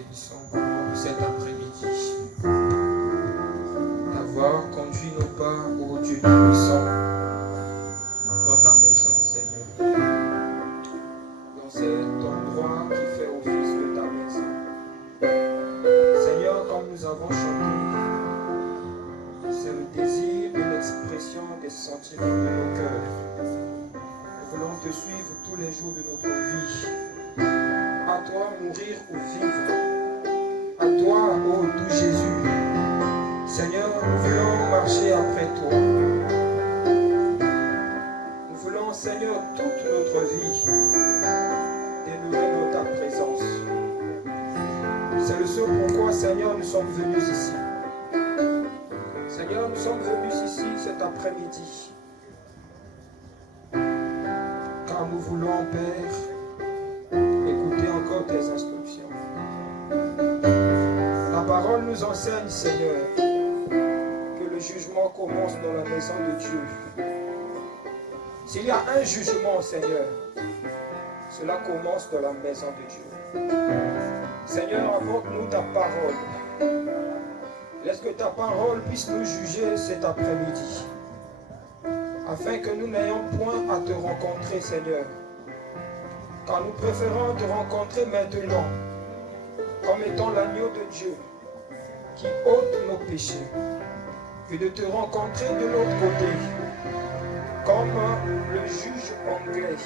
bénissons encore cet après-midi d'avoir conduit nos pas, ô Dieu Tout-Puissant, dans ta maison, Seigneur. Dans cet endroit qui fait office de ta maison. Seigneur, comme nous avons chanté, c'est le désir et l'expression des sentiments de nos cœurs. Nous voulons te suivre tous les jours de notre vie. À toi mourir ou vivre. À toi, ô doux Jésus. Seigneur, nous voulons marcher après toi. Nous voulons, Seigneur, toute notre vie demeurer dans ta présence. C'est le seul pourquoi, Seigneur, nous sommes venus ici. Seigneur, nous sommes venus ici cet après-midi. Car nous voulons, Père, écouter encore tes instructions. La parole nous enseigne, Seigneur, que le jugement commence dans la maison de Dieu. S'il y a un jugement, Seigneur, cela commence dans la maison de Dieu. Seigneur, apporte-nous ta parole. Laisse que ta parole puisse nous juger cet après-midi, afin que nous n'ayons point à te rencontrer, Seigneur. Car nous préférons te rencontrer maintenant, comme étant l'agneau de Dieu, qui ôte nos péchés, que de te rencontrer de l'autre côté, comme le juge anglais,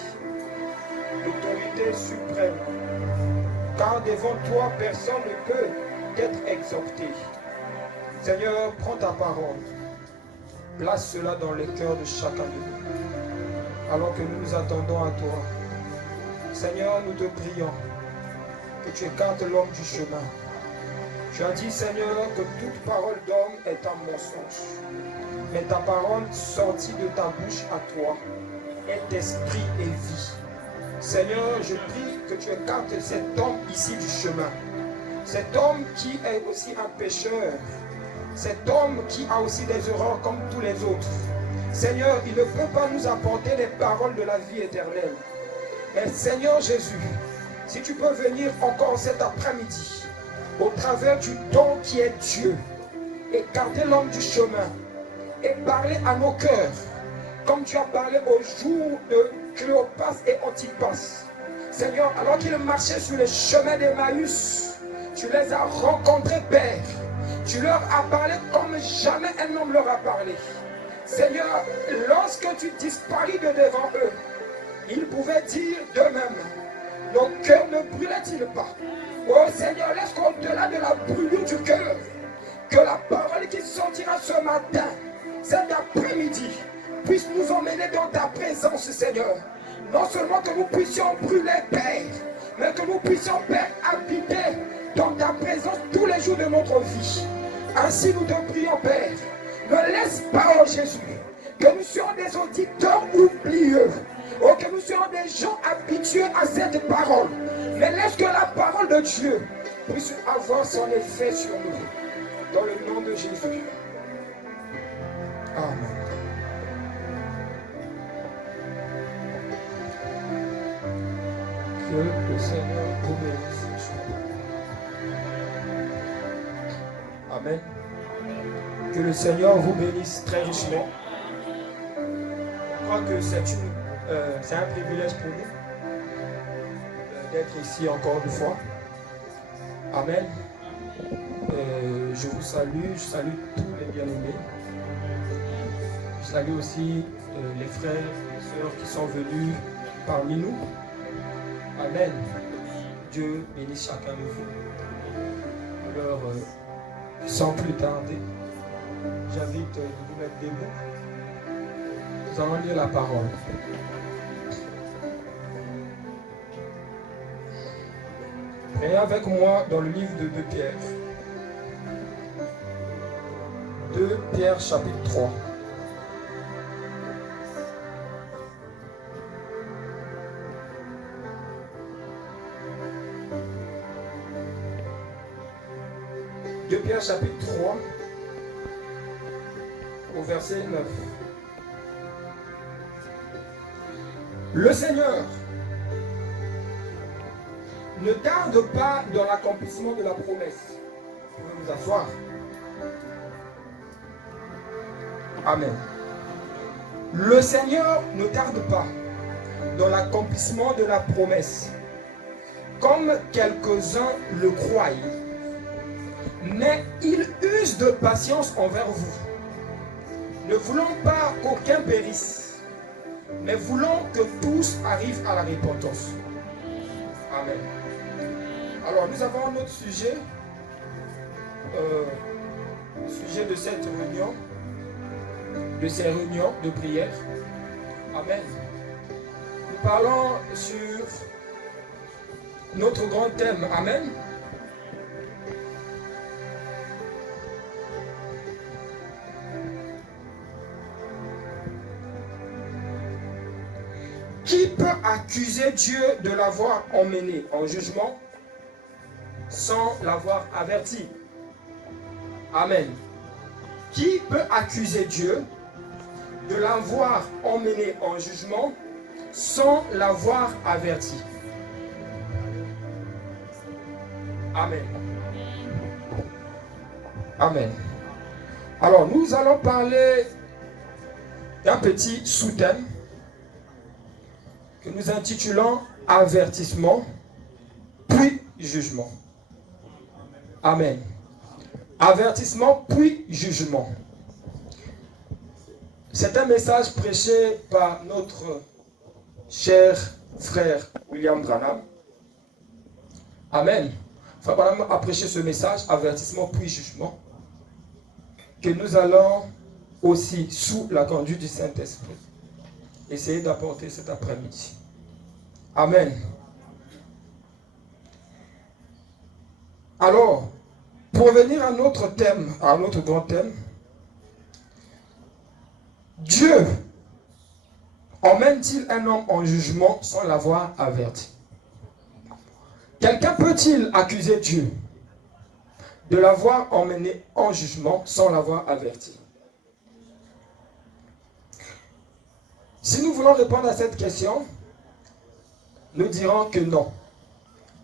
l'autorité suprême. Car devant toi, personne ne peut être exempté. Seigneur, prends ta parole. Place cela dans les cœurs de chacun de nous. Alors que nous nous attendons à toi. Seigneur, nous te prions que tu écartes l'homme du chemin. Tu as dit, Seigneur, que toute parole d'homme est un mensonge. Mais ta parole sortie de ta bouche à toi est esprit et vie. Seigneur, je prie que tu écartes cet homme ici du chemin. Cet homme qui est aussi un pécheur. Cet homme qui a aussi des erreurs comme tous les autres. Seigneur, il ne peut pas nous apporter les paroles de la vie éternelle. Mais Seigneur Jésus, si tu peux venir encore cet après-midi, au travers du don qui est Dieu, écarter l'homme du chemin et parler à nos cœurs, comme tu as parlé au jour de Cléopas et Antipas. Seigneur, alors qu'ils marchaient sur le chemin d'Emmaüs, tu les as rencontrés, Père. Tu leur as parlé comme jamais un homme leur a parlé. Seigneur, lorsque tu disparis de devant eux, ils pouvaient dire d'eux-mêmes, nos cœurs ne brûlaient-ils pas? Oh Seigneur, laisse qu'au-delà de la brûlure du cœur, que la parole qui sortira ce matin, cet après-midi, puisse nous emmener dans ta présence, Seigneur. Non seulement que nous puissions brûler, Père, mais que nous puissions, Père, habiter dans ta présence tous les jours de notre vie. Ainsi nous te prions, Père. Ne laisse pas, oh Jésus, que nous soyons des auditeurs oublieux, ou que nous soyons des gens habitués à cette parole. Mais laisse que la parole de Dieu puisse avoir son effet sur nous. Dans le nom de Jésus. Amen. Que le Seigneur vous bénisse. Amen. Que le Seigneur vous bénisse très richement. Je crois que c'est un privilège pour nous d'être ici encore une fois. Amen. Je vous salue, je salue tous les bien-aimés. Je salue aussi les frères et sœurs qui sont venus parmi nous. Amen. Dieu bénisse chacun de vous. Alors, sans plus tarder, j'invite de vous mettre debout. Nous allons lire la parole. Priez avec moi dans le livre de 2 Pierre. 2 Pierre chapitre 3. Pierre chapitre 3 au verset 9. Le Seigneur ne tarde pas dans l'accomplissement de la promesse. Vous pouvez vous asseoir. Amen. Le Seigneur ne tarde pas dans l'accomplissement de la promesse, comme quelques-uns le croient, mais il use de patience envers vous, ne voulant pas qu'aucun périsse, mais voulant que tous arrivent à la repentance. Amen. Alors nous avons un autre sujet, sujet de cette réunion, de ces réunions de prière. Amen. Nous parlons sur notre grand thème. Amen. Qui peut accuser Dieu de l'avoir emmené en jugement sans l'avoir averti? Amen. Qui peut accuser Dieu de l'avoir emmené en jugement sans l'avoir averti? Amen. Amen. Alors, nous allons parler d'un petit sous-thème que nous intitulons avertissement, puis jugement. Amen. Avertissement, puis jugement. C'est un message prêché par notre cher frère William Branham. Amen. Frère Branham a prêché ce message, avertissement puis jugement, que nous allons aussi, sous la conduite du Saint-Esprit, essayer d'apporter cet après-midi. Amen. Alors, pour venir à notre thème, à notre grand thème, Dieu emmène-t-il un homme en jugement sans l'avoir averti? Quelqu'un peut-il accuser Dieu de l'avoir emmené en jugement sans l'avoir averti? Si nous voulons répondre à cette question, nous dirons que non.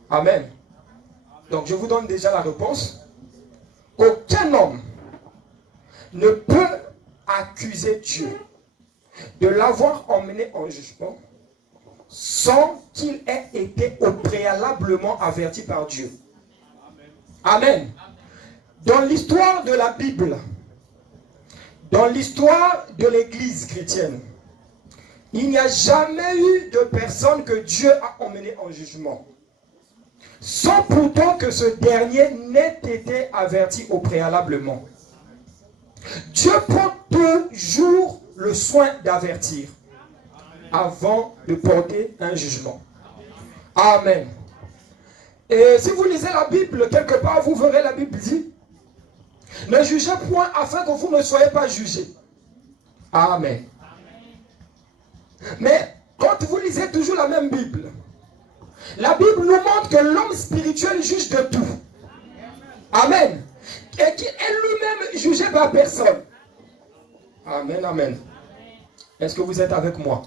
Amen. Donc je vous donne déjà la réponse. Aucun homme ne peut accuser Dieu de l'avoir emmené en jugement sans qu'il ait été au préalablement averti par Dieu. Amen. Dans l'histoire de la Bible, dans l'histoire de l'Église chrétienne, il n'y a jamais eu de personne que Dieu a emmené en jugement, sans pourtant que ce dernier n'ait été averti au préalablement. Dieu prend toujours le soin d'avertir avant de porter un jugement. Amen. Et si vous lisez la Bible, quelque part, vous verrez la Bible dit, ne jugez point afin que vous ne soyez pas jugés. Amen. Mais quand vous lisez toujours la même Bible, la Bible nous montre que l'homme spirituel juge de tout. Amen. Et qu'il est lui-même jugé par personne. Amen, amen. Est-ce que vous êtes avec moi?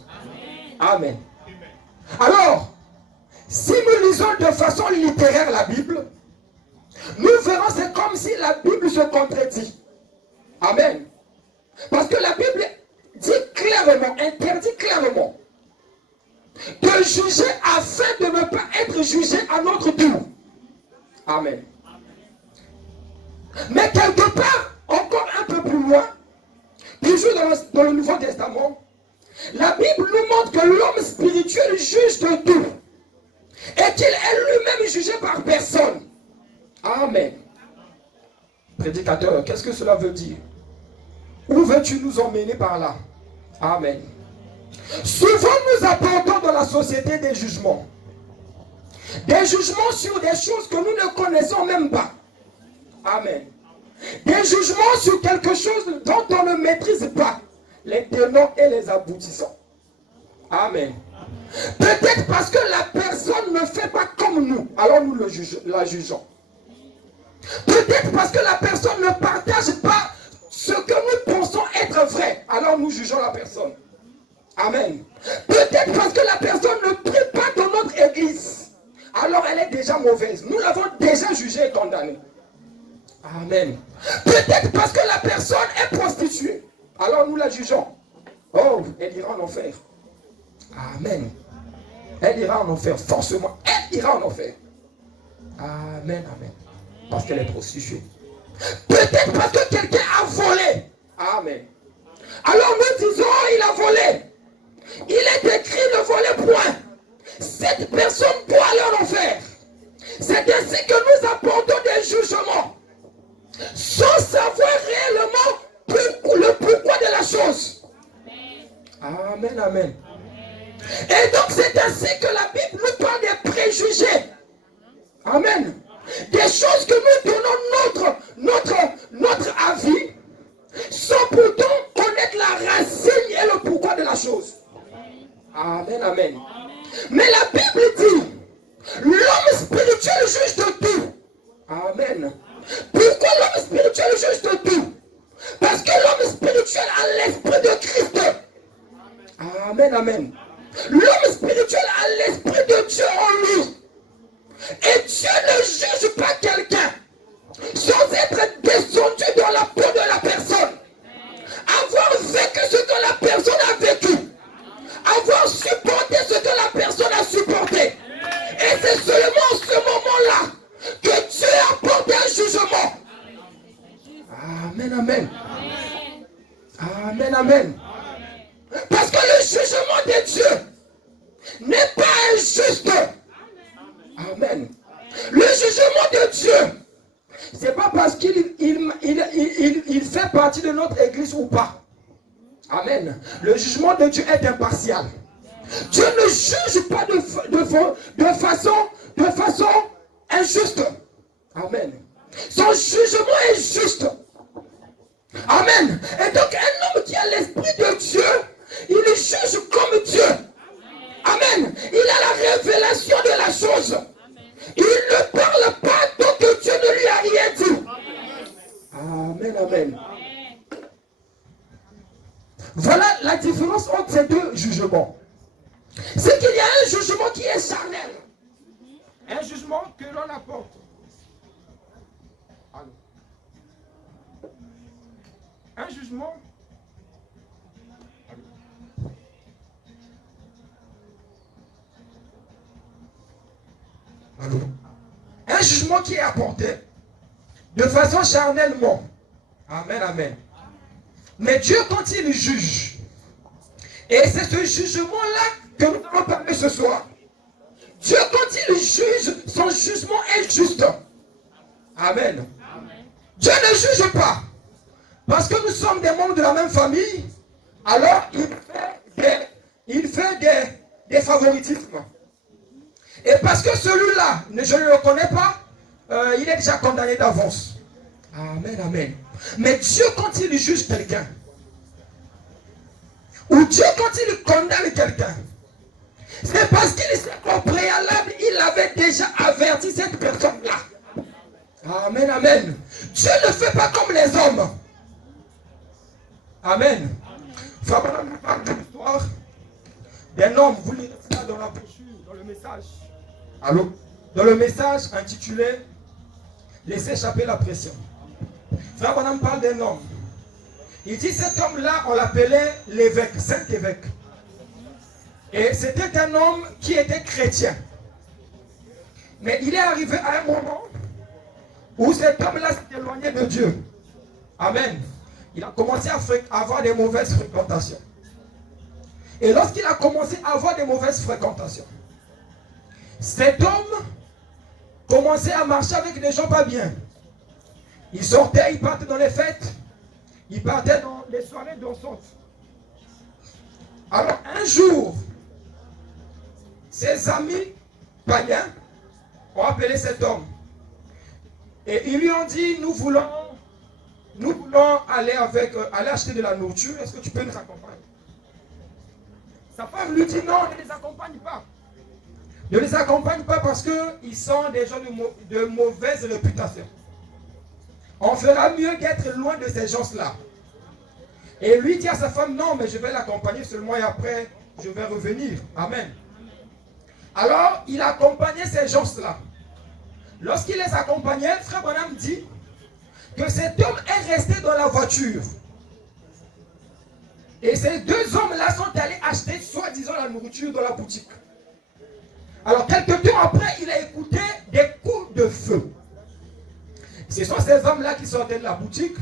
Amen. Alors, si nous lisons de façon littéraire la Bible, nous verrons c'est comme si la Bible se contredit. Amen. Parce que la Bible dit clairement, interdit clairement de juger afin de ne pas être jugé à notre tour. Amen. Mais quelque part, encore un peu plus loin, toujours dans le Nouveau Testament, la Bible nous montre que l'homme spirituel juge de tout et qu'il est lui-même jugé par personne. Amen. Prédicateur, qu'est-ce que cela veut dire? Où veux-tu nous emmener par là? Amen. Souvent nous apportons dans la société des jugements. Des jugements sur des choses que nous ne connaissons même pas. Amen. Des jugements sur quelque chose dont on ne maîtrise pas les tenants et les aboutissants. Amen. Peut-être parce que la personne ne fait pas comme nous, alors nous la jugeons. Peut-être parce que la personne ne partage pas ce que nous pensons être vrai, alors nous jugeons la personne. Amen. Peut-être parce que la personne ne prie pas dans notre église, alors elle est déjà mauvaise. Nous l'avons déjà jugée et condamnée. Amen. Peut-être parce que la personne est prostituée. Alors nous la jugeons. Oh, elle ira en enfer. Amen. Elle ira en enfer, forcément. Elle ira en enfer. Amen, amen. Parce qu'elle est prostituée. Peut-être parce que quelqu'un a volé. Amen. Alors nous disons, il a volé. Il est écrit ne volez point. Cette personne doit aller en enfer. C'est ainsi que nous apportons des jugements. Sans savoir réellement le pourquoi de la chose. Amen, amen. Et donc c'est ainsi que la Bible nous parle des préjugés. Amen. Des choses que nous donnons notre avis sans pourtant connaître la racine et le pourquoi de la chose. Amen, amen. Mais la Bible dit, l'homme spirituel juge de tout. Amen. Pourquoi l'homme spirituel juge de tout? Parce que l'homme spirituel a l'esprit de Christ. Amen, amen. L'homme spirituel a l'esprit de Dieu en lui. Et Dieu ne juge pas quelqu'un sans être descendu dans la peau de la personne. Avoir vécu ce que la personne a vécu. Avoir supporté ce que la personne a supporté. Et c'est seulement en ce moment-là que Dieu apporte un jugement. Amen, amen. Amen, amen. Parce que le jugement de Dieu n'est pas injuste. Amen. Le jugement de Dieu, c'est pas parce qu'il fait partie de notre église ou pas. Amen. Le jugement de Dieu est impartial. Dieu ne juge pas de façon injuste. Amen. Son jugement est juste. Amen. Et donc un homme qui a l'esprit de Dieu, il juge comme Dieu. Amen. Il a la révélation de la chose. Il ne parle pas tant que Dieu ne lui a rien dit. Amen, amen. Voilà la différence entre ces deux jugements. C'est qu'il y a un jugement qui est charnel. Un jugement que l'on apporte. Un jugement. Un jugement qui est apporté de façon charnellement. Amen, amen. Mais Dieu, quand il juge, et c'est ce jugement-là que nous allons parler ce soir. Dieu, quand il juge, son jugement est juste. Amen. Dieu ne juge pas. Parce que nous sommes des membres de la même famille, alors il fait des favoritismes. Et parce que celui-là, je ne le connais pas, il est déjà condamné d'avance. Amen, amen. Mais Dieu, quand il juge quelqu'un, ou Dieu, quand il condamne quelqu'un, c'est parce qu'il sait qu'au préalable, il avait déjà averti cette personne-là. Amen, amen. Dieu ne fait pas comme les hommes. Amen. Frère, nous parle de l'histoire d'un homme. Vous lirez ça dans la brochure, dans le message. Allô? Dans le message intitulé Laissez échapper la pression. Frère Branham parle d'un homme. Il dit cet homme-là, on l'appelait l'évêque, Saint-Évêque. Et c'était un homme qui était chrétien. Mais il est arrivé à un moment où cet homme-là s'est éloigné de Dieu. Amen. Il a commencé à avoir des mauvaises fréquentations. Et lorsqu'il a commencé à avoir des mauvaises fréquentations, cet homme commençait à marcher avec des gens pas bien. Il sortait, il partait dans les fêtes, il partait dans les soirées dansantes. Alors un jour, ses amis païens ont appelé cet homme. Et ils lui ont dit, nous voulons aller acheter de la nourriture, est-ce que tu peux nous accompagner? Sa femme lui dit non, ne les accompagne pas. Ne les accompagne pas parce qu'ils sont des gens de mauvaise réputation. On fera mieux d'être loin de ces gens-là. Et lui dit à sa femme, non, mais je vais l'accompagner seulement et après, je vais revenir. Amen. Alors, il accompagnait ces gens-là. Lorsqu'il les accompagnait, Frère Branham dit que cet homme est resté dans la voiture. Et ces deux hommes-là sont allés acheter, soi-disant, la nourriture dans la boutique. Alors, quelques temps après, il a écouté des coups de feu. Ce sont ces hommes-là qui sortaient de la boutique.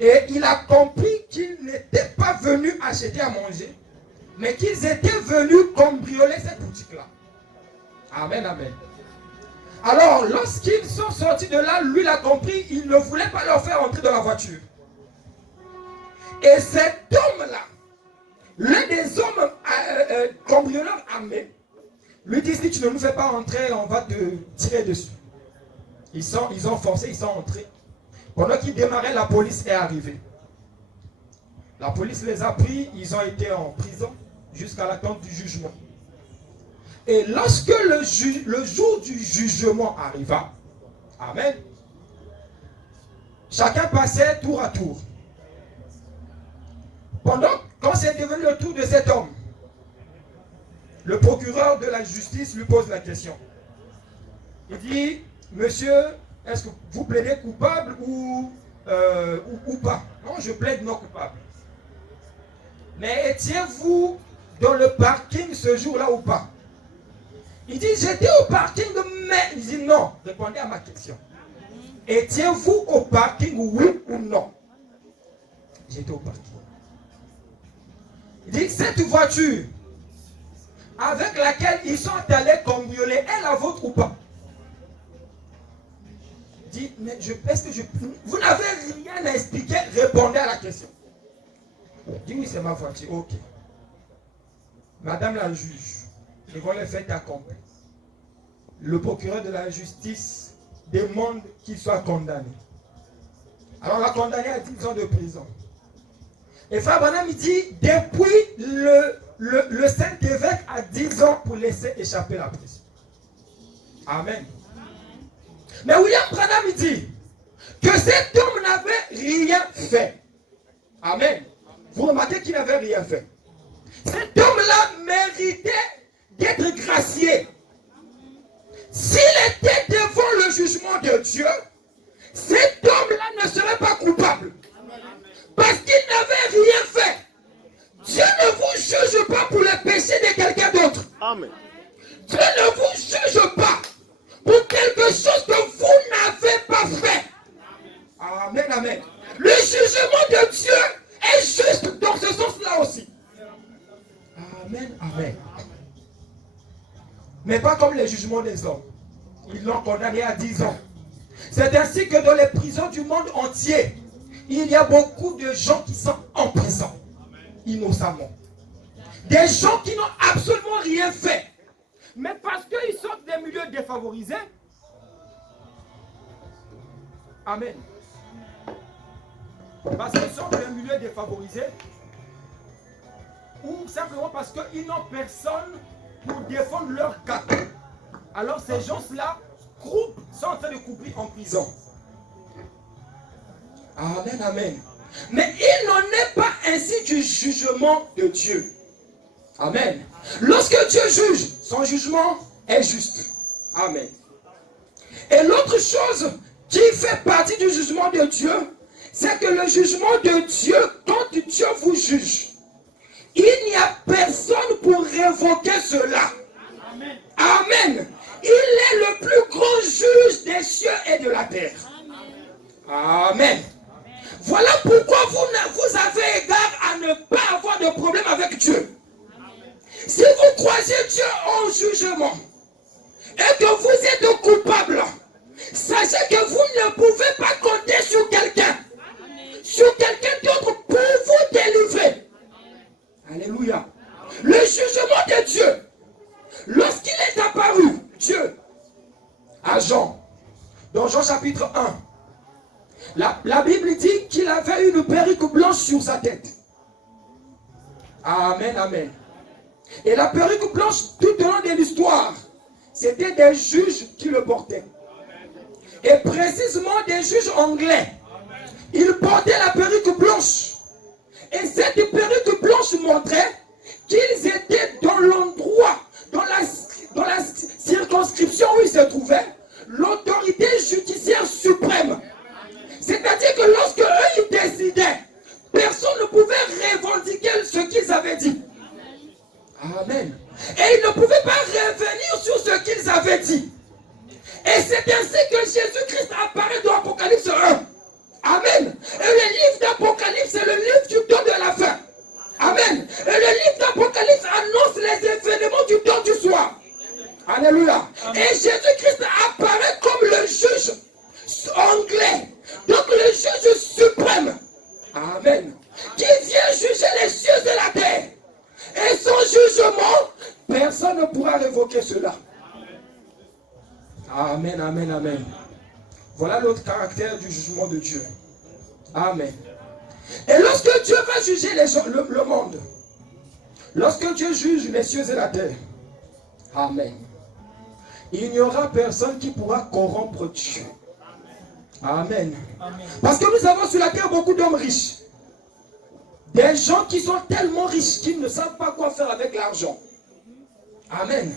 Et il a compris qu'ils n'étaient pas venus acheter à manger, mais qu'ils étaient venus cambrioler cette boutique-là. Amen, amen. Alors, lorsqu'ils sont sortis de là, lui l'a compris, il ne voulait pas leur faire entrer dans la voiture. Et cet homme-là, l'un des hommes cambrioleurs armés, lui dit, si tu ne nous fais pas entrer, on va te tirer dessus. Ils ont forcé, ils sont entrés. Pendant qu'ils démarraient, la police est arrivée. La police les a pris, ils ont été en prison jusqu'à l'attente du jugement. Et lorsque le jour du jugement arriva, amen, chacun passait tour à tour. Quand c'est devenu le tour de cet homme, le procureur de la justice lui pose la question. Il dit, monsieur, est-ce que vous plaidez coupable ou pas? Non, je plaide non coupable. Mais étiez-vous dans le parking ce jour-là ou pas? Il dit, j'étais au parking, mais... Il dit, non, répondez à ma question. Étiez-vous au parking, oui ou non? J'étais au parking. Il dit, cette voiture avec laquelle ils sont allés cambrioler est la vôtre ou pas? Il dit, mais vous n'avez rien à expliquer, répondez à la question. Il dit, oui, c'est ma voiture, ok. Madame la juge, devant les faits accomplis, le procureur de la justice demande qu'il soit condamné. Alors, on l'a condamné à 10 ans de prison. Et Frère Branham, il dit, depuis le Saint-Évêque a 10 ans pour laisser échapper la prison. Amen. Mais William Branham, il dit que cet homme n'avait rien fait. Amen. Vous remarquez qu'il n'avait rien fait. Cet homme-là méritait d'être gracié. S'il était devant le jugement de Dieu, cet homme-là ne serait pas coupable. Parce qu'il n'avait rien fait. Dieu ne vous juge pas pour le péché de quelqu'un d'autre. Amen. Dieu ne vous juge pas pour quelque chose que vous n'avez pas fait. Amen, amen. Le jugement de Dieu est juste dans ce sens-là aussi. Amen, amen. Mais pas comme les jugements des hommes. Ils l'ont condamné à 10 ans. C'est ainsi que dans les prisons du monde entier, il y a beaucoup de gens qui sont en prison, innocemment. Des gens qui n'ont absolument rien fait. Mais parce qu'ils sortent des milieux défavorisés. Amen. Parce qu'ils sortent des milieux défavorisés. Ou simplement parce qu'ils n'ont personne pour défendre leur cas. Alors ces gens-là sont en train de couper en prison. Amen, amen. Mais il n'en est pas ainsi du jugement de Dieu. Amen. Lorsque Dieu juge, son jugement est juste. Amen. Et l'autre chose qui fait partie du jugement de Dieu, c'est que le jugement de Dieu, quand Dieu vous juge, il n'y a personne pour révoquer cela. Amen. Amen. Il est le plus grand juge des cieux et de la terre. Amen. Voilà pourquoi vous avez égard à ne pas avoir de problème avec Dieu. Si vous croisez Dieu en jugement et que vous êtes coupable, sachez que vous ne pouvez pas compter sur quelqu'un d'autre pour vous délivrer. Alléluia. Le jugement de Dieu, lorsqu'il est apparu, Dieu, à Jean, dans Jean chapitre 1, la Bible dit qu'il avait une perruque blanche sur sa tête. Amen, amen. Et la perruque blanche, tout au long de l'histoire, c'était des juges qui le portaient. Et précisément des juges anglais. Ils portaient la perruque blanche. Et cette perruque blanche montrait qu'ils étaient dans l'endroit dans la circonscription où il se trouvait, l'autorité judiciaire suprême. C'est-à-dire que lorsque eux ils décidaient, personne ne pouvait revendiquer ce qu'ils avaient dit. Amen. Et ils ne pouvaient pas revenir sur ce qu'ils avaient dit. Et c'est ainsi que Jésus-Christ apparaît dans Apocalypse 1. Amen. Et le livre d'Apocalypse, c'est le livre du temps de la fin. Amen. Et le livre d'Apocalypse annonce les événements du temps du soir. Alléluia. Et Jésus-Christ apparaît comme le juge anglais. Donc le juge suprême. Amen. Qui vient juger les cieux et la terre. Et son jugement, personne ne pourra révoquer cela. Amen, amen, amen. Voilà l'autre caractère du jugement de Dieu. Amen. Et lorsque Dieu va juger les gens, le monde, lorsque Dieu juge les cieux et la terre, amen, il n'y aura personne qui pourra corrompre Dieu. Amen. Amen. Parce que nous avons sur la terre beaucoup d'hommes riches. Des gens qui sont tellement riches qu'ils ne savent pas quoi faire avec l'argent. Amen.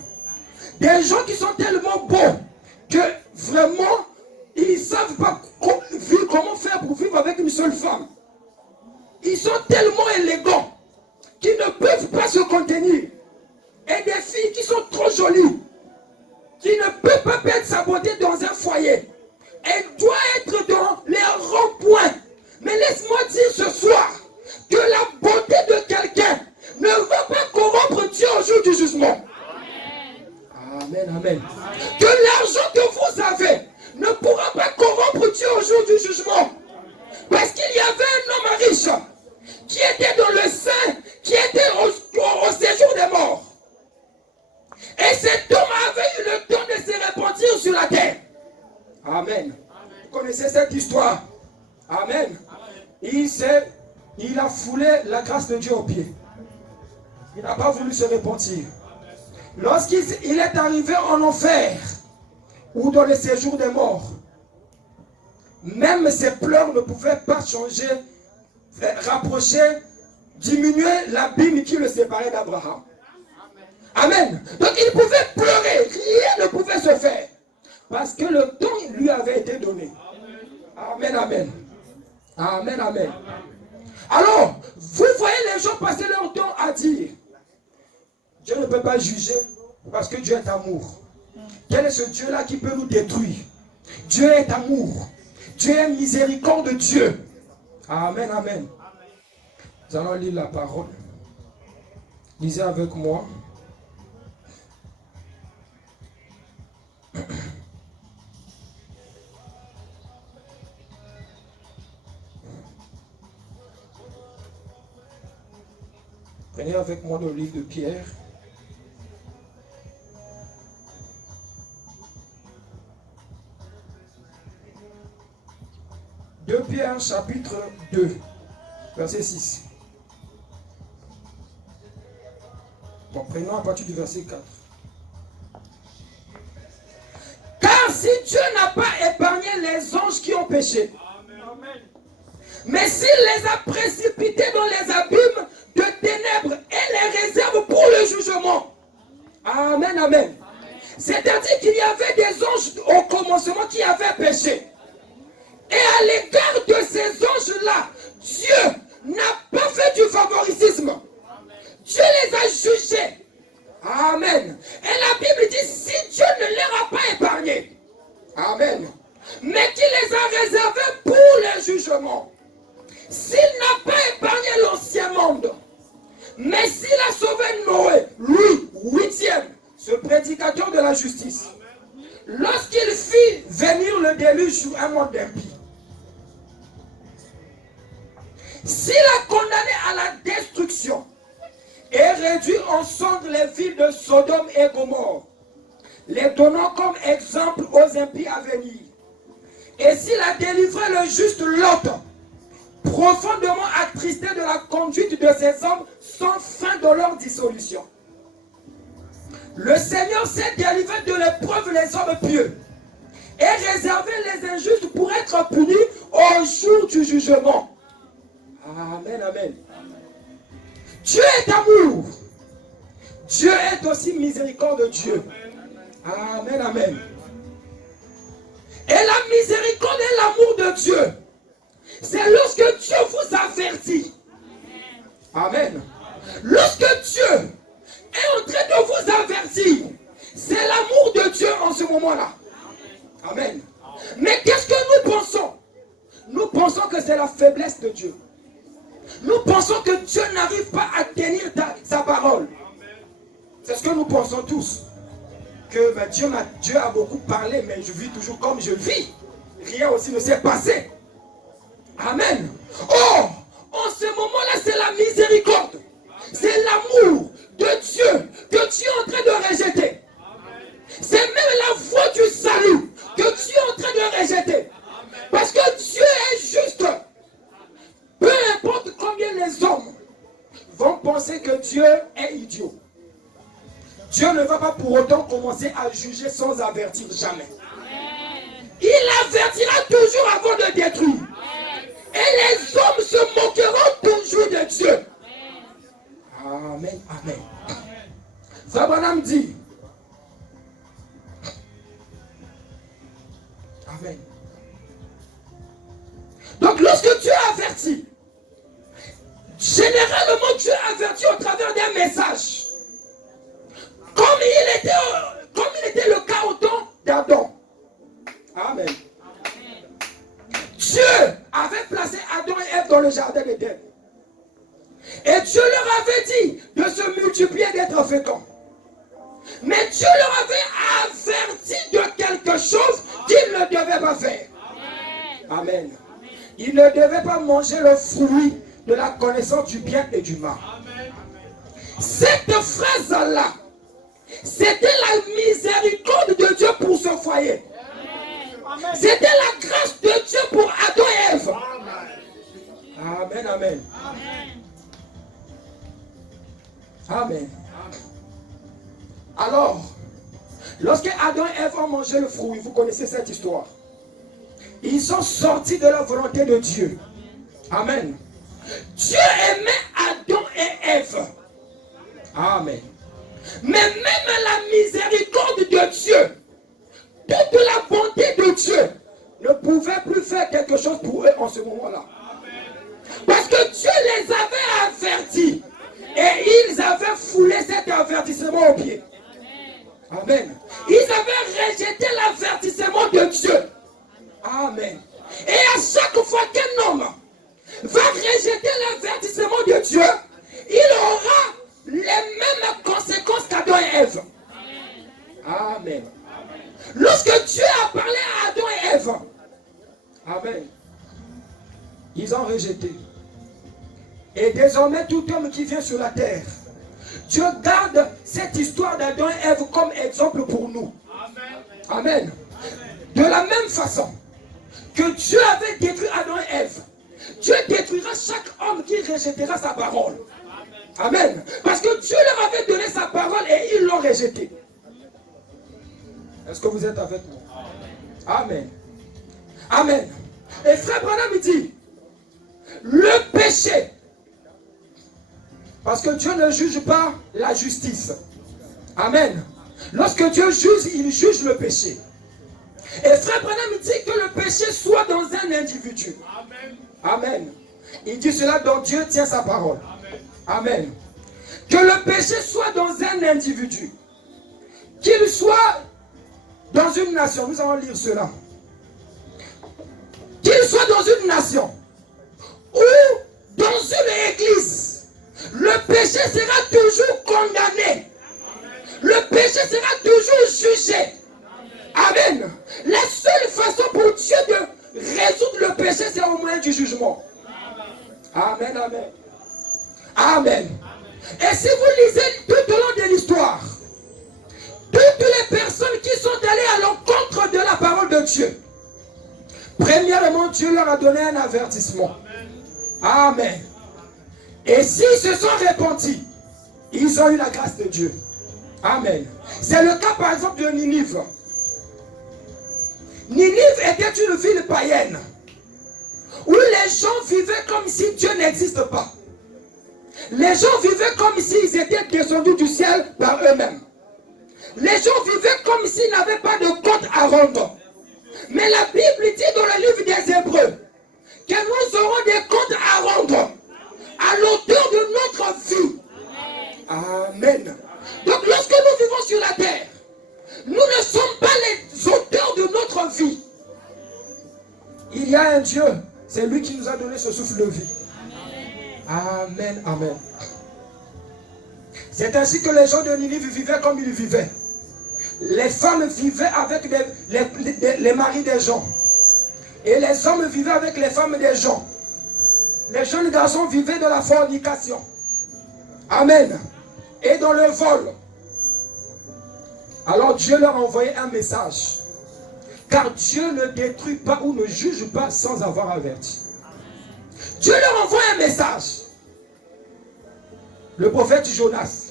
Des gens qui sont tellement beaux que vraiment, ils ne savent pas comment faire pour vivre avec une seule femme. Ils sont tellement élégants qu'ils ne peuvent pas se contenir. Et des filles qui sont trop jolies, qui ne peuvent pas perdre sa beauté dans un foyer. Elle doit être dans les ronds-points. Mais laisse-moi dire ce soir que la beauté de quelqu'un ne va pas corrompre Dieu au jour du jugement. Amen, amen. Que l'argent que vous avez ne pourra pas corrompre Dieu au jour du jugement. Parce qu'il y avait un homme riche qui était dans le sein, qui était au séjour des morts. Et cet homme avait eu le temps de se repentir sur la terre. Amen. Vous connaissez cette histoire. Amen. Il a foulé la grâce de Dieu aux pieds. Il n'a pas voulu se repentir. Lorsqu'il est arrivé en enfer ou dans le séjour des morts, même ses pleurs ne pouvaient pas changer, rapprocher, diminuer l'abîme qui le séparait d'Abraham. Amen. Donc il pouvait pleurer, rien ne pouvait se faire. Parce que le temps lui avait été donné. Amen, amen. Amen, amen. Alors, vous voyez les gens passer leur temps à dire, Dieu ne peut pas juger parce que Dieu est amour. Quel est ce Dieu-là qui peut nous détruire? Dieu est amour. Dieu est miséricorde de Dieu. Amen, amen. Nous allons lire la parole. Lisez avec moi. Prenez avec moi le livre de Pierre. De Pierre, chapitre 2, verset 6. Bon, prenons à partir du verset 4. Car si Dieu n'a pas épargné les anges qui ont péché, mais s'il les a précipités dans les abîmes de ténèbres et les réserve pour le jugement. Amen, amen. C'est-à-dire qu'il y avait des anges au commencement qui avaient péché. Et à l'égard de ces anges-là, Dieu n'a pas fait du favoritisme. Dieu les a jugés. Amen. Et la Bible dit, si Dieu ne les a pas épargnés, amen, mais qu'il les a réservés pour le jugement. S'il n'a pas épargné l'ancien monde, mais s'il a sauvé Noé, lui, 8e, ce prédicateur de la justice, lorsqu'il fit venir le déluge sur un monde impie, s'il a condamné à la destruction et réduit en cendres les villes de Sodome et Gomorrhe, les donnant comme exemple aux impies à venir, et s'il a délivré le juste Lot, profondément attristé de la conduite de ces hommes sans fin dans leur dissolution, le Seigneur s'est délivré de l'épreuve les hommes pieux et réservé les injustes pour être punis au jour du jugement. Amen, amen. Dieu est amour. Dieu est aussi miséricorde de Dieu. Amen, amen. Et la miséricorde et l'amour de Dieu, c'est lorsque Dieu vous avertit. Amen. Lorsque Dieu est en train de vous avertir, c'est l'amour de Dieu en ce moment-là. Amen. Mais qu'est-ce que nous pensons? Nous pensons que c'est la faiblesse de Dieu. Nous pensons que Dieu n'arrive pas à tenir sa parole. C'est ce que nous pensons tous. Que ben, Dieu a beaucoup parlé, mais je vis toujours comme je vis. Rien aussi ne s'est passé. Amen. Oh, en ce moment-là, c'est la miséricorde. C'est l'amour de Dieu que tu es en train de rejeter. C'est même la voie du salut que tu es en train de rejeter. Parce que Dieu est juste. Peu importe combien les hommes vont penser que Dieu est idiot. Dieu ne va pas pour autant commencer à juger sans avertir jamais. Il avertira toujours avant de détruire. Et les hommes se moqueront toujours de Dieu. Amen, amen. Frère Branham dit. Amen. Donc lorsque Dieu avertit, généralement Dieu avertit au travers d'un message. Comme il était le cas au temps d'Adam. Amen. Dieu avait placé Adam et Ève dans le jardin d'Éden. Et Dieu leur avait dit de se multiplier, d'être féconds. Mais Dieu leur avait averti de quelque chose qu'ils ne devaient pas faire. Amen. Ils ne devaient pas manger le fruit de la connaissance du bien et du mal. Cette phrase-là, c'était la miséricorde de Dieu pour ce foyer. C'était la grâce de Dieu pour Adam et Ève. Amen, amen. Amen. Alors, lorsque Adam et Ève ont mangé le fruit, vous connaissez cette histoire. Ils sont sortis de la volonté de Dieu. Amen. Dieu aimait Adam et Ève. Amen. Mais même la miséricorde de Dieu, toute la bonté de Dieu, ne pouvait plus faire quelque chose pour eux en ce moment-là. Parce que Dieu les avait avertis. Et ils avaient foulé cet avertissement au pied. Amen. Ils avaient rejeté l'avertissement de Dieu. Amen. Et à chaque fois qu'un homme va rejeter l'avertissement de Dieu, il aura les mêmes conséquences qu'Adam et Ève. Amen. Lorsque Dieu a parlé à Adam et Ève, amen, ils ont rejeté. Et désormais, tout homme qui vient sur la terre, Dieu garde cette histoire d'Adam et Ève comme exemple pour nous. Amen. De la même façon que Dieu avait détruit Adam et Ève, Dieu détruira chaque homme qui rejettera sa parole. Amen. Parce que Dieu leur avait donné sa parole et ils l'ont rejetée. Est-ce que vous êtes avec moi? Amen. Amen. Et frère Branham dit, le péché, parce que Dieu ne juge pas la justice. Amen. Lorsque Dieu juge, il juge le péché. Et frère Branham dit que le péché soit dans un individu. Amen. Il dit cela dont Dieu tient sa parole. Amen. Que le péché soit dans un individu. Qu'il soit dans une nation. Nous allons lire cela. Qu'il soit dans une nation ou dans une église. Le péché sera toujours condamné. Le péché sera toujours jugé. Amen. La seule façon pour Dieu de résoudre le péché, c'est au moyen du jugement. Amen, amen. Amen. Et si vous lisez tout au long de l'histoire, toutes les personnes qui sont allées à l'encontre de la parole de Dieu, premièrement, Dieu leur a donné un avertissement. Amen. Et s'ils se sont repentis, ils ont eu la grâce de Dieu. Amen. C'est le cas par exemple de Ninive. Ninive était une ville païenne où les gens vivaient comme si Dieu n'existe pas. Les gens vivaient comme s'ils étaient descendus du ciel par eux-mêmes. Les gens vivaient comme s'ils n'avaient pas de compte à rendre. Mais la Bible dit dans le livre des Hébreux que nous aurons des comptes à rendre à l'auteur de notre vie. Amen. Donc lorsque nous vivons sur la terre, nous ne sommes pas les auteurs de notre vie. Il y a un Dieu, c'est lui qui nous a donné ce souffle de vie. Amen, amen. C'est ainsi que les gens de Ninive vivaient comme ils vivaient. Les femmes vivaient avec les maris des gens. Et les hommes vivaient avec les femmes des gens. Les jeunes garçons vivaient de la fornication. Amen. Et dans le vol. Alors Dieu leur a envoyé un message. Car Dieu ne détruit pas ou ne juge pas sans avoir averti. Dieu leur envoie un message. Le prophète Jonas.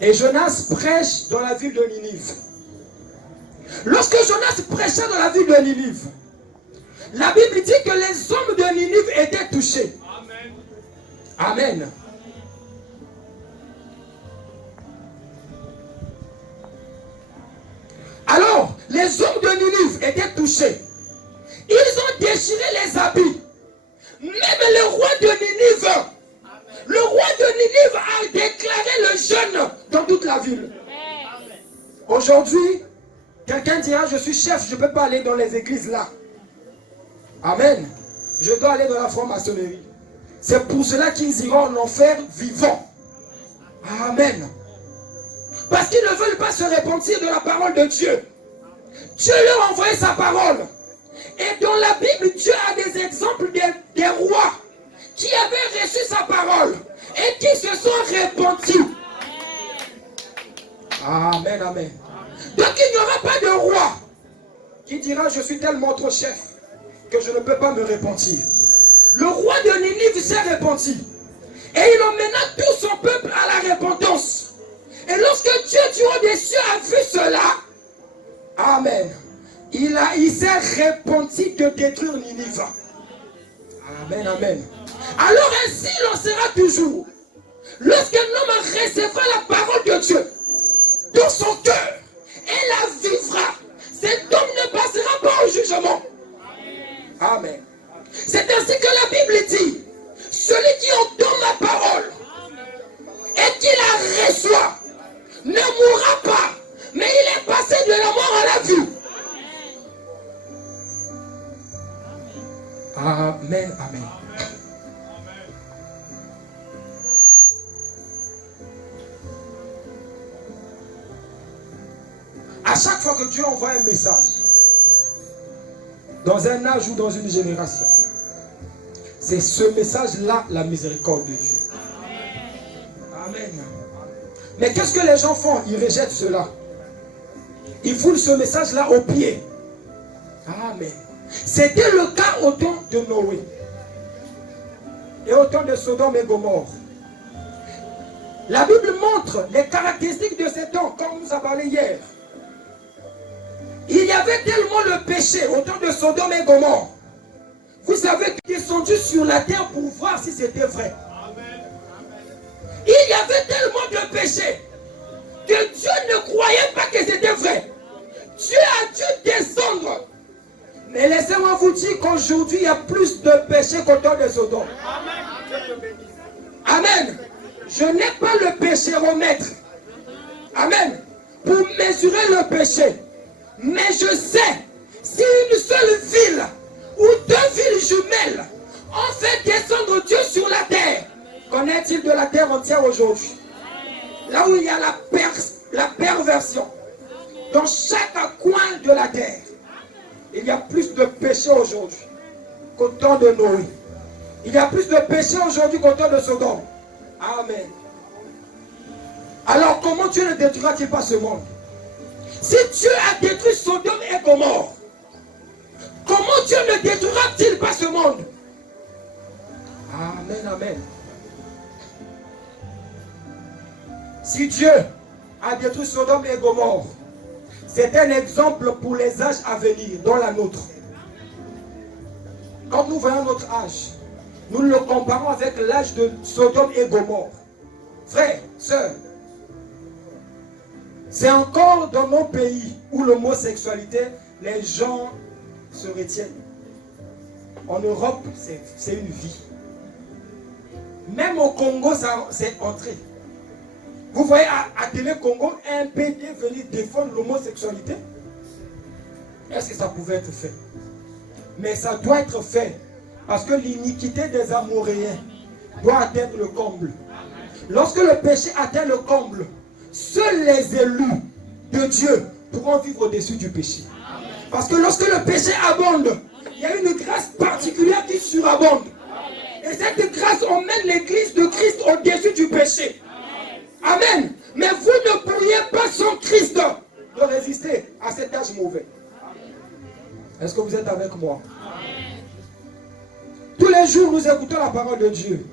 Et Jonas prêche dans la ville de Ninive. Lorsque Jonas prêchait dans la ville de Ninive, la Bible dit que les hommes de Ninive étaient touchés. Amen. Amen. Alors, les hommes de Ninive étaient touchés. Ils ont déchiré les habits. Même le roi de Ninive, le roi de Ninive a déclaré le jeûne dans toute la ville. Aujourd'hui, quelqu'un dira, je suis chef, je ne peux pas aller dans les églises là. Amen. Je dois aller dans la franc-maçonnerie. C'est pour cela qu'ils iront en enfer vivants. Amen. Parce qu'ils ne veulent pas se repentir de la parole de Dieu. Dieu leur a envoyé sa parole. Et dans la Bible, Dieu a des exemples des rois qui avaient reçu sa parole et qui se sont repentis. Amen, amen. Donc il n'y aura pas de roi qui dira je suis tellement trop chef que je ne peux pas me repentir. Le roi de Ninive s'est repenti. Et il emmena tout son peuple à la repentance. Et lorsque Dieu du haut des cieux a vu cela, amen, il s'est repenti de détruire Ninive. Amen, amen. Alors ainsi l'on sera toujours. Lorsqu'un homme recevra la parole de Dieu dans son cœur et la vivra, cet homme ne passera pas au jugement. Amen. C'est ainsi que la Bible dit, celui qui entend ma parole et qui la reçoit ne mourra pas, mais il est passé de la mort à la vie. Amen, amen. À chaque fois que Dieu envoie un message, dans un âge ou dans une génération, c'est ce message-là, la miséricorde de Dieu. Amen. Mais qu'est-ce que les gens font? Ils rejettent cela. Ils foulent ce message-là au pied. Amen. C'était le cas au temps de Noé et au temps de Sodome et Gomorrhe. La Bible montre les caractéristiques de ces temps, comme nous a parlé hier. Il y avait tellement le péché au temps de Sodome et Gomorrhe. Vous savez qu'ils sont descendus sur la terre pour voir si c'était vrai. Il y avait tellement de péché que Dieu ne croyait pas que c'était vrai. Dieu a dû descendre. Mais laissez-moi vous dire qu'aujourd'hui, il y a plus de péché qu'au temps de Sodome. Amen. Je n'ai pas le péchéromètre. Amen. Pour mesurer le péché. Mais je sais, si une seule ville ou deux villes jumelles ont fait descendre Dieu sur la terre, qu'en est-il de la terre entière aujourd'hui? Là où il y a la perversion, dans chaque coin de la terre, il y a plus de péché aujourd'hui qu'au temps de Noé. Il y a plus de péché aujourd'hui qu'au temps de Sodome. Amen. Alors comment Dieu ne détruira-t-il pas ce monde? Si Dieu a détruit Sodome et Gomorrhe, comment Dieu ne détruira-t-il pas ce monde? Amen, amen. Si Dieu a détruit Sodome et Gomorrhe, c'est un exemple pour les âges à venir, dont la nôtre. Quand nous voyons notre âge, Nous le comparons avec l'âge de Sodome et Gomorrhe. Frères, sœurs, c'est encore dans nos pays où l'homosexualité, les gens se retiennent. En Europe, c'est une vie. Même au Congo, c'est entré. Vous voyez à Télé Congo, un PD venir défendre l'homosexualité. Est-ce que ça pouvait être fait? Mais ça doit être fait. Parce que l'iniquité des Amoréens doit atteindre le comble. Lorsque le péché atteint le comble, seuls les élus de Dieu pourront vivre au-dessus du péché. Parce que lorsque le péché abonde, il y a une grâce particulière qui surabonde. Et cette grâce emmène l'église de Christ au-dessus du péché. Amen. Mais vous ne pourriez pas sans Christ de résister à cet âge mauvais. Est-ce que vous êtes avec moi? Tous les jours, nous écoutons la parole de Dieu.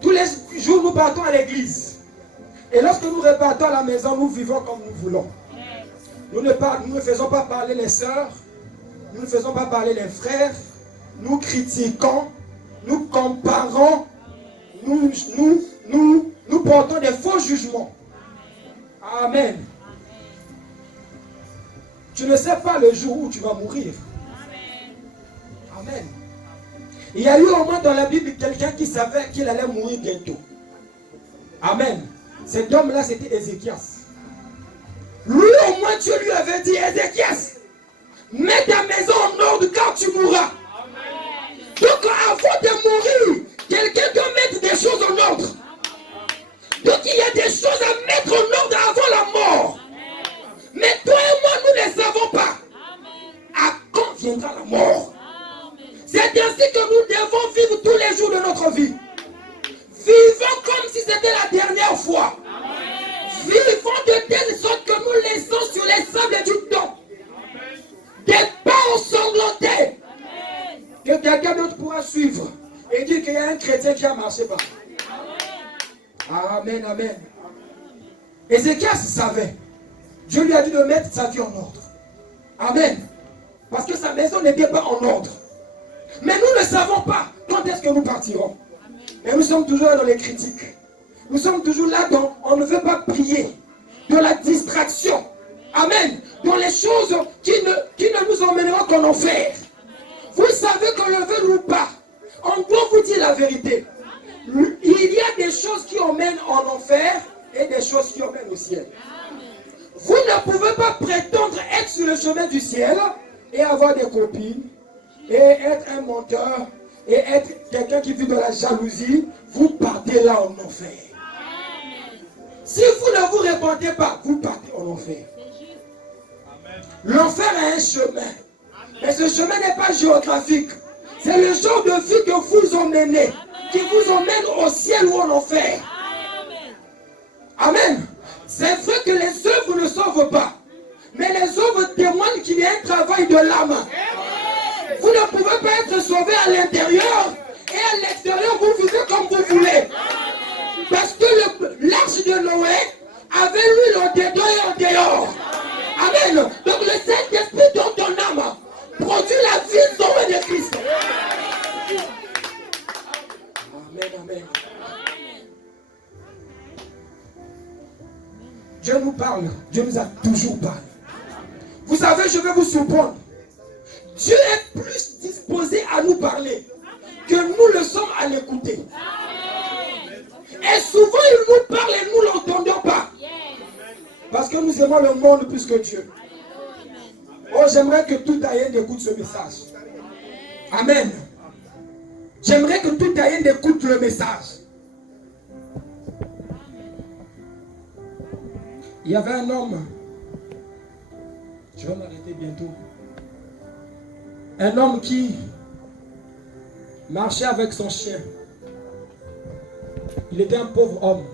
Tous les jours, nous partons à l'église. Et lorsque nous repartons à la maison, nous vivons comme nous voulons. Nous ne faisons pas parler les sœurs. Nous ne faisons pas parler les frères. Nous critiquons. Nous comparons. Nous portons des faux jugements. Amen. Tu ne sais pas le jour où tu vas mourir. Amen. Il y a eu au moins dans la Bible quelqu'un qui savait qu'il allait mourir bientôt. Amen. Cet homme-là, c'était Ézéchias. Lui, au moins, Dieu lui avait dit, Ézéchias, mets ta maison en ordre car tu mourras. Amen. Donc, avant de mourir, quelqu'un doit mettre des choses en ordre. Donc, il y a des choses à mettre en ordre avant la mort. Mais toi et moi, nous ne savons pas. À quand viendra la mort? C'est ainsi que nous devons vivre tous les jours de notre vie. Vivons comme si c'était la dernière fois. Vivons de telle sorte que nous laissons sur les sables du temps des pas ensanglantés que quelqu'un d'autre pourra suivre et dire qu'il y a un chrétien qui a marché par. Amen, amen. Ézéchias savait. Dieu lui a dit de mettre sa vie en ordre. Amen. Parce que sa maison n'était pas en ordre. Mais nous ne savons pas quand est-ce que nous partirons. Et nous sommes toujours dans les critiques. Nous sommes toujours là dans on ne veut pas prier. Dans la distraction. Amen. Dans les choses qui ne nous emmèneront qu'en enfer. Vous savez qu'on le veut ou pas. On doit vous dire la vérité. Il y a des choses qui emmènent en enfer et des choses qui emmènent au ciel. Vous ne pouvez pas prétendre être sur le chemin du ciel et avoir des copines et être un menteur et être quelqu'un qui vit dans la jalousie. Vous partez là en enfer. Si vous ne vous répandez pas, vous partez en enfer. L'enfer a un chemin. Mais ce chemin n'est pas géographique. C'est le genre de vie que vous emmenez, qui vous emmène au ciel ou en enfer. Amen. C'est vrai que les œuvres ne sauvent pas. Mais les œuvres témoignent qu'il y a un travail de l'âme. Vous ne pouvez pas être sauvé à l'intérieur et à l'extérieur, vous vivez comme vous voulez. Parce que l'arche de Noé avait l'huile en dedans et en dehors. Amen. Donc le Saint-Esprit dans ton âme produit la vie sauvée de Christ. Amen, amen. Dieu nous parle. Dieu nous a toujours parlé. Vous savez, je vais vous surprendre. Dieu est plus disposé à nous parler que nous le sommes à l'écouter. Et souvent, il nous parle et nous ne l'entendons pas. Parce que nous aimons le monde plus que Dieu. Oh, j'aimerais que tout Haïen écoute ce message. Amen. J'aimerais que tout Haïen écoute le message. Il y avait un homme. Je vais m'arrêter bientôt. Un homme qui marchait avec son chien. Il était un pauvre homme.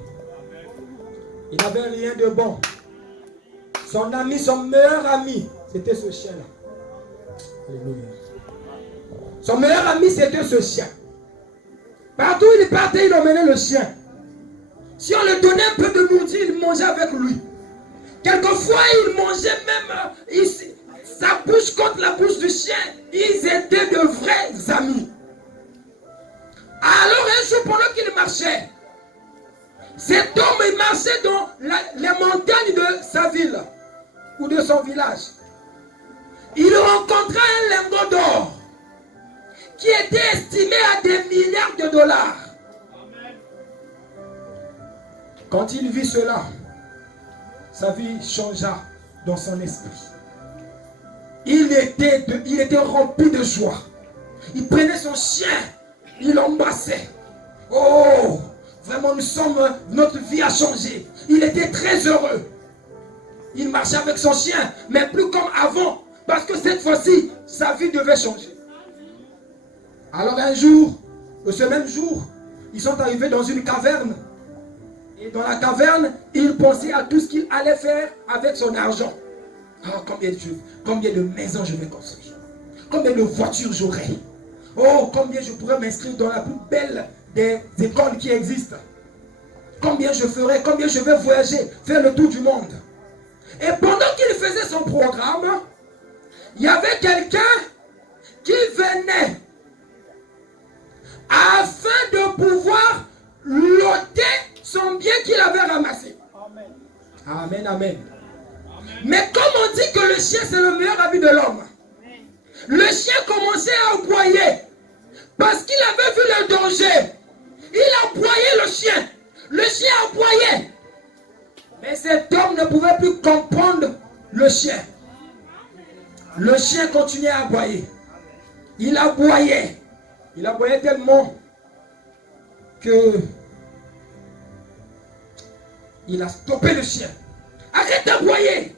Il n'avait rien de bon. Son ami, son meilleur ami, c'était ce chien-là. Alléluia. Son meilleur ami, c'était ce chien. Partout où il partait, il emmenait le chien. Si on lui donnait un peu de nourriture, il mangeait avec lui. Quelquefois, il mangeait même sa bouche contre la bouche du chien. Ils étaient de vrais amis. Alors un jour, pendant qu'il marchait, cet homme il marchait dans les montagnes de sa ville ou de son village. Il rencontra un lingot d'or qui était estimé à des milliards de dollars. Quand il vit cela, sa vie changea dans son esprit. Il était rempli de joie. Il prenait son chien, il l'embrassait. Oh, vraiment notre vie a changé. Il était très heureux. Il marchait avec son chien, mais plus comme avant, parce que cette fois-ci, sa vie devait changer. Alors un jour, ce même jour, ils sont arrivés dans une caverne. Et dans la caverne, il pensait à tout ce qu'il allait faire avec son argent. Oh, combien de maisons je vais construire. Combien de voitures j'aurai. Oh, combien je pourrais m'inscrire dans la plus belle des écoles qui existent. Combien je ferai, combien je vais voyager, faire le tour du monde. Et pendant qu'il faisait son programme, il y avait quelqu'un qui venait afin de pouvoir loter son bien qu'il avait ramassé. Amen. Amen, amen. Mais comme on dit que le chien c'est le meilleur ami de l'homme, le chien commençait à aboyer parce qu'il avait vu le danger. Il aboyait le chien. Le chien aboyait. Mais cet homme ne pouvait plus comprendre le chien. Le chien continuait à aboyer. Il aboyait. Il aboyait tellement que il a stoppé le chien. Arrête d'aboyer.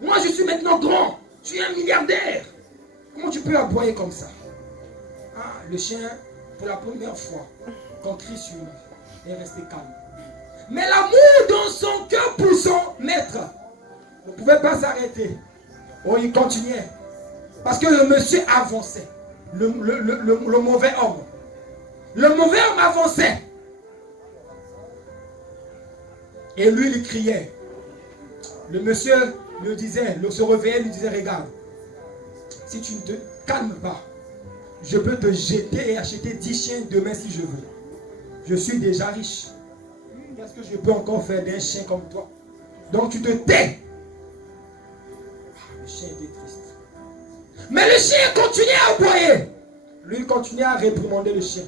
Moi je suis maintenant grand. Je suis un milliardaire. Comment tu peux aboyer comme ça? Ah, le chien, pour la première fois, quand crie sur lui, est resté calme. Mais l'amour dans son cœur pour son maître ne pouvait pas s'arrêter. Oh, il continuait. Parce que le monsieur avançait. Le mauvais homme. Le mauvais homme avançait. Et lui, il criait. Le monsieur le disait, se réveillait, lui disait, regarde, si tu ne te calmes pas, je peux te jeter et acheter 10 chiens demain si je veux. Je suis déjà riche. Qu'est-ce que je peux encore faire d'un chien comme toi? Donc tu te tais. Le chien était triste. Mais le chien continuait à aboyer. Lui, il continuait à réprimander le chien.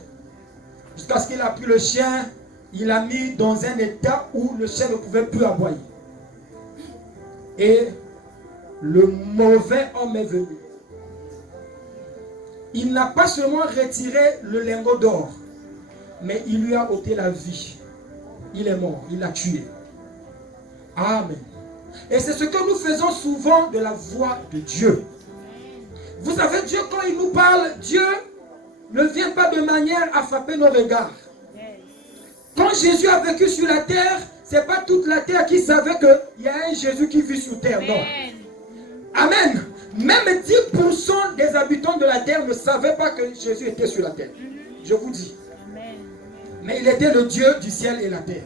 Jusqu'à ce qu'il a pris le chien, il l'a mis dans un état où le chien ne pouvait plus aboyer. Et le mauvais homme est venu. Il n'a pas seulement retiré le lingot d'or, mais il lui a ôté la vie. Il est mort, il l'a tué. Amen. Et c'est ce que nous faisons souvent de la voix de Dieu. Vous savez, Dieu, quand il nous parle, Dieu ne vient pas de manière à frapper nos regards. Quand Jésus a vécu sur la terre, ce n'est pas toute la terre qui savait qu'il y a un Jésus qui vit sur terre. Non. Amen. Même 10% des habitants de la terre ne savaient pas que Jésus était sur la terre. Je vous dis. Mais il était le Dieu du ciel et la terre.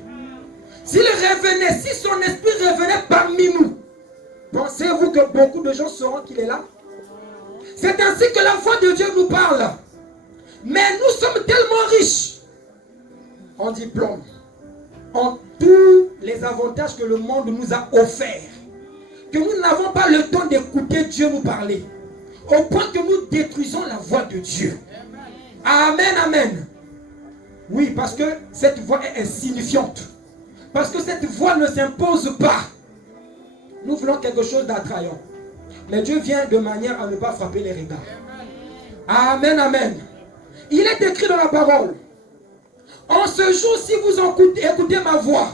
S'il revenait, si son esprit revenait parmi nous, pensez-vous que beaucoup de gens sauront qu'il est là? C'est ainsi que la voix de Dieu nous parle. Mais nous sommes tellement riches en diplôme, en tous les avantages que le monde nous a offerts, que nous n'avons pas le temps d'écouter Dieu nous parler, au point que nous détruisons la voix de Dieu. Amen, amen. Oui, parce que cette voix est insignifiante. Parce que cette voix ne s'impose pas. Nous voulons quelque chose d'attrayant. Mais Dieu vient de manière à ne pas frapper les regards. Amen, amen. Il est écrit dans la parole. En ce jour, si vous écoutez ma voix,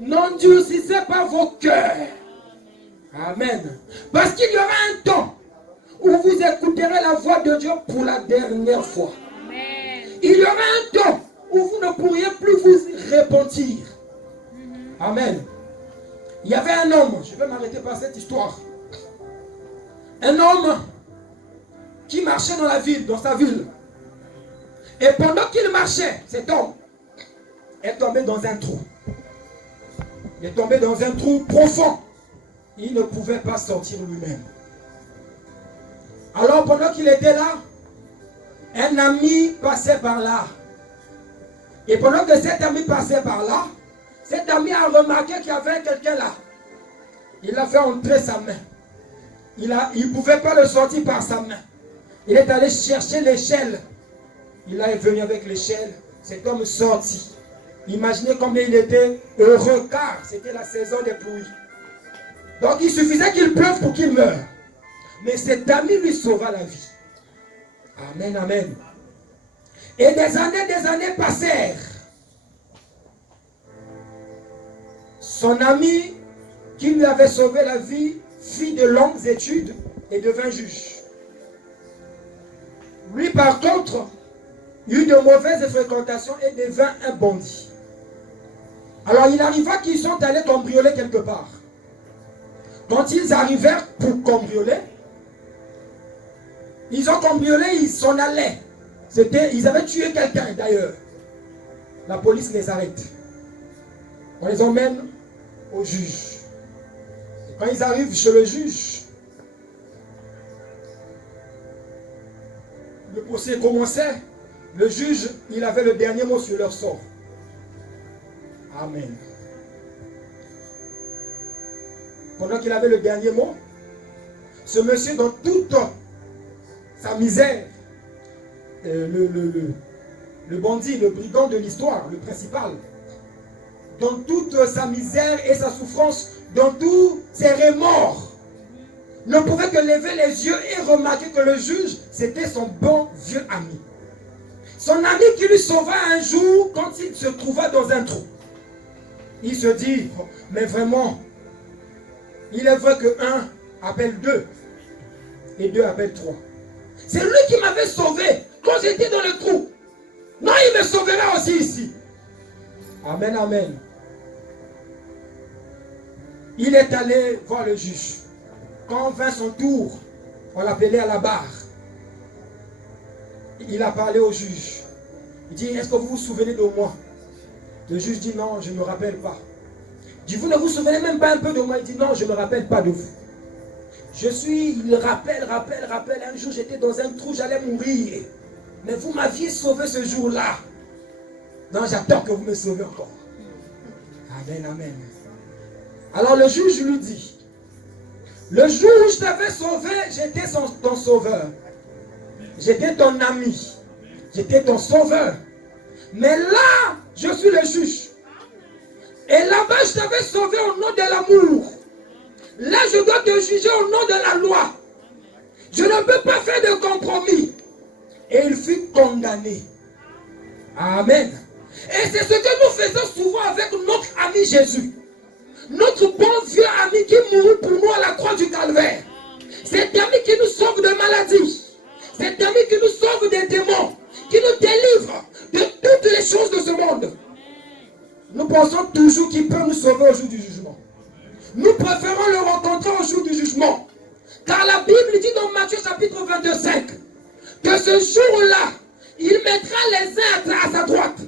n'endurcissez pas vos cœurs. Amen. Parce qu'il y aura un temps où vous écouterez la voix de Dieu pour la dernière fois. Il y aura un temps où vous ne pourriez plus vous repentir. Amen. Il y avait un homme, je vais m'arrêter par cette histoire. Un homme qui marchait dans la ville, dans sa ville. Et pendant qu'il marchait, cet homme est tombé dans un trou. Il est tombé dans un trou profond. Il ne pouvait pas sortir lui-même. Alors pendant qu'il était là, Un ami passait par là. Et pendant que cet ami passait par là, cet ami a remarqué qu'il y avait quelqu'un là. Il a fait entrer sa main. Il ne pouvait pas le sortir par sa main. Il est allé chercher l'échelle. Il est venu avec l'échelle. Cet homme sorti. Imaginez combien il était heureux car c'était la saison des pluies. Donc il suffisait qu'il pleuve pour qu'il meure. Mais cet ami lui sauva la vie. Amen, amen. Et des années passèrent. Son ami qui lui avait sauvé la vie fit de longues études et devint juge. Lui par contre eut de mauvaises fréquentations et devint un bandit. Alors il arriva qu'ils sont allés cambrioler quelque part. Quand ils arrivèrent pour cambrioler, ils ont cambriolé, ils s'en allaient. Ils avaient tué quelqu'un d'ailleurs. La police les arrête. On les emmène au juge. Et quand ils arrivent chez le juge, le procès commençait. Le juge, il avait le dernier mot sur leur sort. Amen. Pendant qu'il avait le dernier mot, ce monsieur, dans toute sa misère, le bandit, le brigand de l'histoire, le principal, dans toute sa misère et sa souffrance, dans tous ses remords, ne pouvait que lever les yeux et remarquer que le juge, c'était son bon vieux ami. Son ami qui lui sauva un jour quand il se trouva dans un trou. Il se dit, mais vraiment, il est vrai que 1 appelle 2 et 2 appelle 3. C'est lui qui m'avait sauvé quand j'étais dans le trou. Non, il me sauvera aussi ici. Amen, amen. Il est allé voir le juge. Quand vint son tour, on l'appelait à la barre. Il a parlé au juge. Il dit, est-ce que vous vous souvenez de moi? Le juge dit, non, je ne me rappelle pas. Il dit, vous ne vous souvenez même pas un peu de moi? Il dit, non, je ne me rappelle pas de vous. Il rappelle. Un jour, j'étais dans un trou, j'allais mourir. Mais vous m'aviez sauvé ce jour-là. Non, j'attends que vous me sauvez encore. Amen, amen. Alors le juge lui dit, le jour où je t'avais sauvé, j'étais ton sauveur. J'étais ton ami. J'étais ton sauveur. Mais là, je suis le juge. Et là-bas, je t'avais sauvé au nom de l'amour. Là, je dois te juger au nom de la loi. Je ne peux pas faire de compromis. Et il fut condamné. Amen. Et c'est ce que nous faisons souvent avec notre ami Jésus. Notre bon vieux ami qui mourut pour nous à la croix du calvaire. Cet ami qui nous sauve de maladies. Cet ami qui nous sauve des démons. Qui nous délivre de toutes les choses de ce monde. Nous pensons toujours qu'il peut nous sauver au jour du jugement. Nous préférons le rencontrer au jour du jugement. Car la Bible dit dans Matthieu chapitre 22:5 que ce jour-là, il mettra les uns à sa droite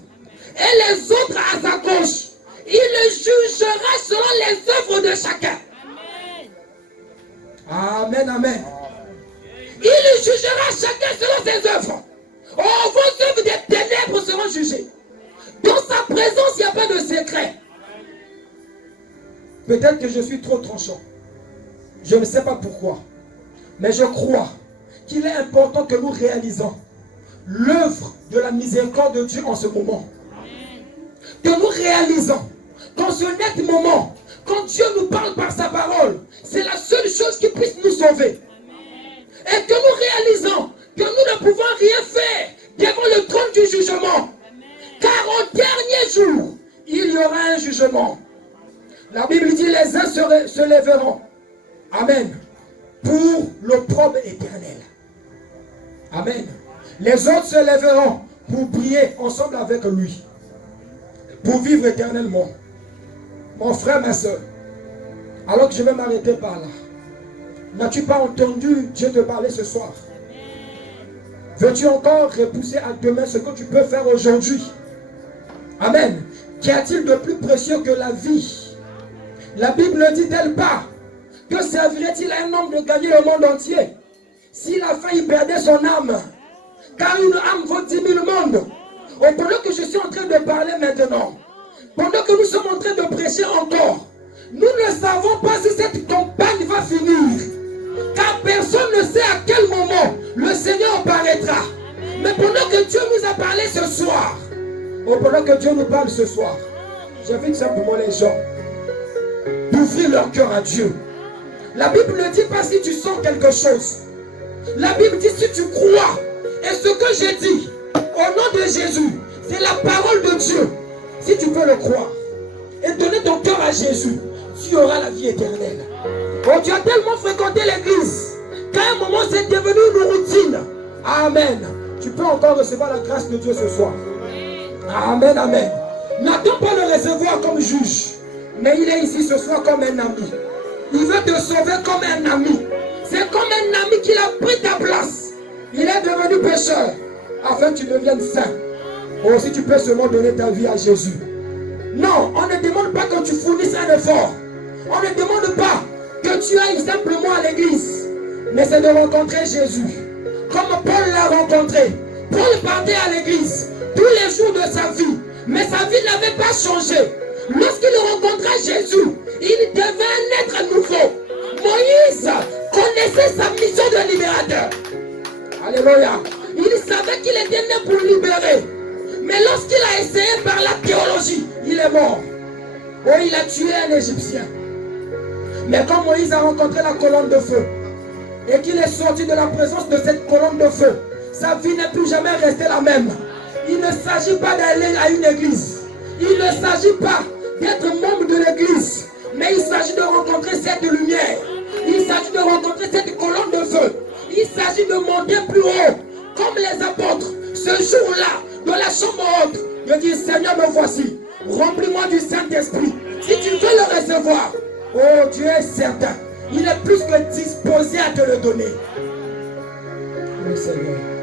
et les autres à sa gauche. Il le jugera selon les œuvres de chacun. Amen, amen. Il le jugera chacun selon ses œuvres. Oh, vos œuvres des ténèbres seront jugées. Dans sa présence, il n'y a pas de secret. Peut-être que je suis trop tranchant. Je ne sais pas pourquoi. Mais je crois qu'il est important que nous réalisons l'œuvre de la miséricorde de Dieu en ce moment. Que nous réalisons qu'en ce net moment, quand Dieu nous parle par sa parole, c'est la seule chose qui puisse nous sauver. Et que nous réalisons que nous ne pouvons rien faire devant le trône du jugement. Car au dernier jour, il y aura un jugement. La Bible dit les uns se lèveront. Amen. Pour l'opprobre éternel. Amen. Les autres se lèveront pour prier ensemble avec lui. Pour vivre éternellement. Mon frère, ma soeur. Alors que je vais m'arrêter par là. N'as-tu pas entendu Dieu te parler ce soir? Veux-tu encore repousser à demain ce que tu peux faire aujourd'hui? Amen. Qu'y a-t-il de plus précieux que la vie? La Bible ne dit-elle pas que servirait-il à un homme de gagner le monde entier si la fin il perdait son âme? Car une âme vaut 10 000 mondes. Pendant que je suis en train de parler maintenant, pendant que nous sommes en train de prêcher encore, nous ne savons pas si cette campagne va finir. Car personne ne sait à quel moment le Seigneur apparaîtra. Mais pendant que Dieu nous a parlé ce soir, pendant que Dieu nous parle ce soir, j'invite simplement les gens d'ouvrir leur cœur à Dieu. La Bible ne dit pas si tu sens quelque chose. La Bible dit si tu crois. Et ce que j'ai dit, au nom de Jésus, c'est la parole de Dieu. Si tu peux le croire et donner ton cœur à Jésus, tu auras la vie éternelle. Oh, tu as tellement fréquenté l'église qu'à un moment c'est devenu une routine. Amen. Tu peux encore recevoir la grâce de Dieu ce soir. Amen, amen. N'attends pas le recevoir comme juge, mais il est ici ce soir comme un ami. Il veut te sauver comme un ami. C'est comme un ami qu'il a pris ta place. Il est devenu pécheur afin que tu deviennes saint. Oh, si tu peux seulement donner ta vie à Jésus. Non, on ne demande pas que tu fournisses un effort. On ne demande pas que tu ailles simplement à l'église. Mais c'est de rencontrer Jésus. Comme Paul l'a rencontré. Paul partait à l'église tous les jours de sa vie. Mais sa vie n'avait pas changé. Lorsqu'il rencontra Jésus, il devait naître à nouveau. Moïse connaissait sa mission de libérateur. Alléluia. Il savait qu'il était né pour libérer. Mais lorsqu'il a essayé par la théologie, il est mort. Oh, il a tué un Égyptien. Mais quand Moïse a rencontré la colonne de feu et qu'il est sorti de la présence de cette colonne de feu, sa vie n'est plus jamais restée la même. Il ne s'agit pas d'aller à une église. Il ne s'agit pas d'être membre de l'église. Mais il s'agit de rencontrer cette lumière. Il s'agit de rencontrer cette colonne de feu. Il s'agit de monter plus haut. Comme les apôtres, ce jour-là, dans la chambre haute, de dire Seigneur, me voici. Remplis-moi du Saint-Esprit. Si tu veux le recevoir, oh Dieu est certain. Il est plus que disposé à te le donner. Oui, Seigneur.